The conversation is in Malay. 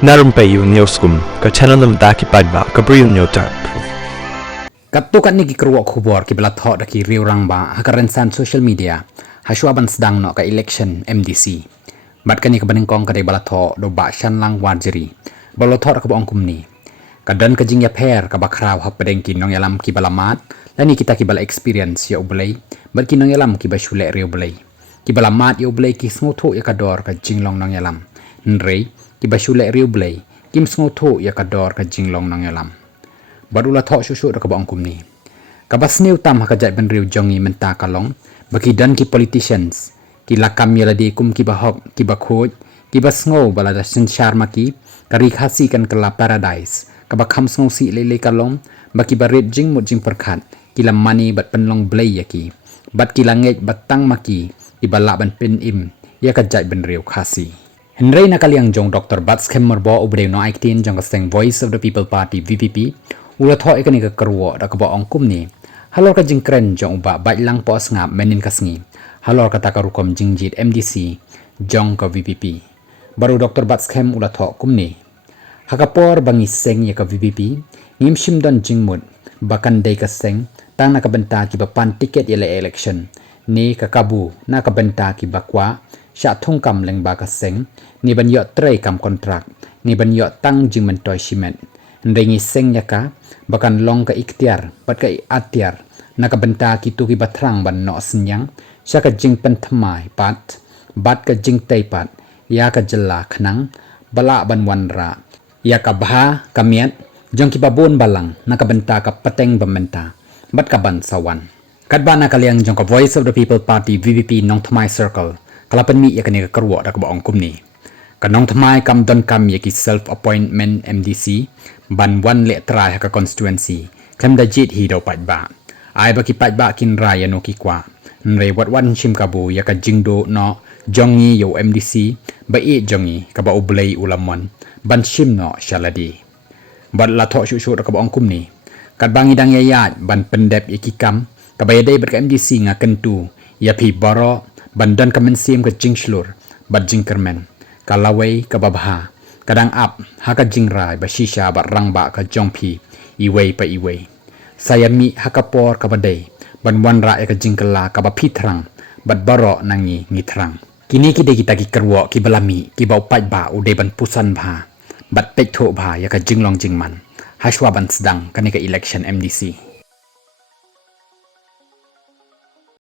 Narumpayu Newskum, ka channel nam daki padba, ka briu newtarp. Katukan ni kikruwa kubor ki balathok daki riu rangba hakarensan social media hasuaban sedang no ka election MDC. Bat kani kabanengkong kadai balathok do ba shan lang warjeri. Balathok ka bong kumni. Kadan ka jingya per ka bakraw hap pedengki nong yalam ki balamat lani kita ki bala experience ya ublay bat ki nong yalam ki basule riu ublay. Ki balamat ya ublay ki sngutho ya kador ka jinglong nong yalam. Nrei ki basule riu ublay kim sngutho ya kador ka jinglong nong yalam. Barulah thok susu dak bang kum ni. Kabas new tam hakajat ben riu jongi menta kalong bagi dan ki politicians ki lakam ya ladi kum ki bahok ki bakhoj ki basngo bala da sensyar maki kari khasi kan kala paradise kabakham sngo si lele kalong baki barit jing mut jing perkhat ki lam mani bat penlong blay yaki bat ki langej batang maki ki bala ban pen im ya kajat ben riu khasi. Henry nakaliang jong Dr. Batskem Merbo ubreu no 18 jong kaseng Voice of the People Party VPP ula thok ikani ka kerwo da ka baong kumni halor ka jingkren jong ba bailang po ngap menin kasngi halor ka takarukom jingjit MDC jong ka VPP baru Dr. Batskem ula thok kumni hakapor bangi seng ya ka VPP ngimshim don jingmut bakan dei ka seng tang nakabenta ki bapan tiket ya election ni ka kabu nakabenta ki bakwa sya thungkam leng ba ka seng ni ban yo trei kam kontrak ni ban yo tang jing mentoy simet ndengi seng yaka bakan long ka ikhtiar bat ka atiar nakabenta kitu ki batrang ban no senyang sya ka jing pen thamai pat bat ka jing tei pat ya ka jela khnang bala ban wanra ya ka bha kamiat jong ki babon balang nakabenta ka pateng bamenta bat ka ban sawan kadbana kaliang jong ka Voice of the People Party VVP nong thamai circle kalapan mi ya kani ka kerwo da ka baong kumni kanong thamai kam don kam ya ki self appointment MDC ban wan le trai ka constituency klem da jit hi do pat ba ai ba ki pat ba kin raya no ki kwa nre wat wan chim kabu ya ka jingdo no jongi yo MDC ba e jongi ka ba oblay ulamon ban chim no shaladi ban la tho shu da ka baong kumni kat bangi dang ya ya ban pendep ya ki kam ka ba dai ber ka MDC nga kentu ya pi baro bandan kamen sim ke jingslur bad jingkermen kalawai ka babha kadang ap haka jingrai ba shisha ba rangba ka jongpi iwei pa iwei sayami hakapor ka badai ban wanra ka jingkala ka ba pithrang bad baro nangi ngithrang kini ki de kita ki kerwo ki balami ki ba upat ba ude ban pusan bha bad pek tho bha ya ka jinglong jingman hashwa ban sedang kanika election MDC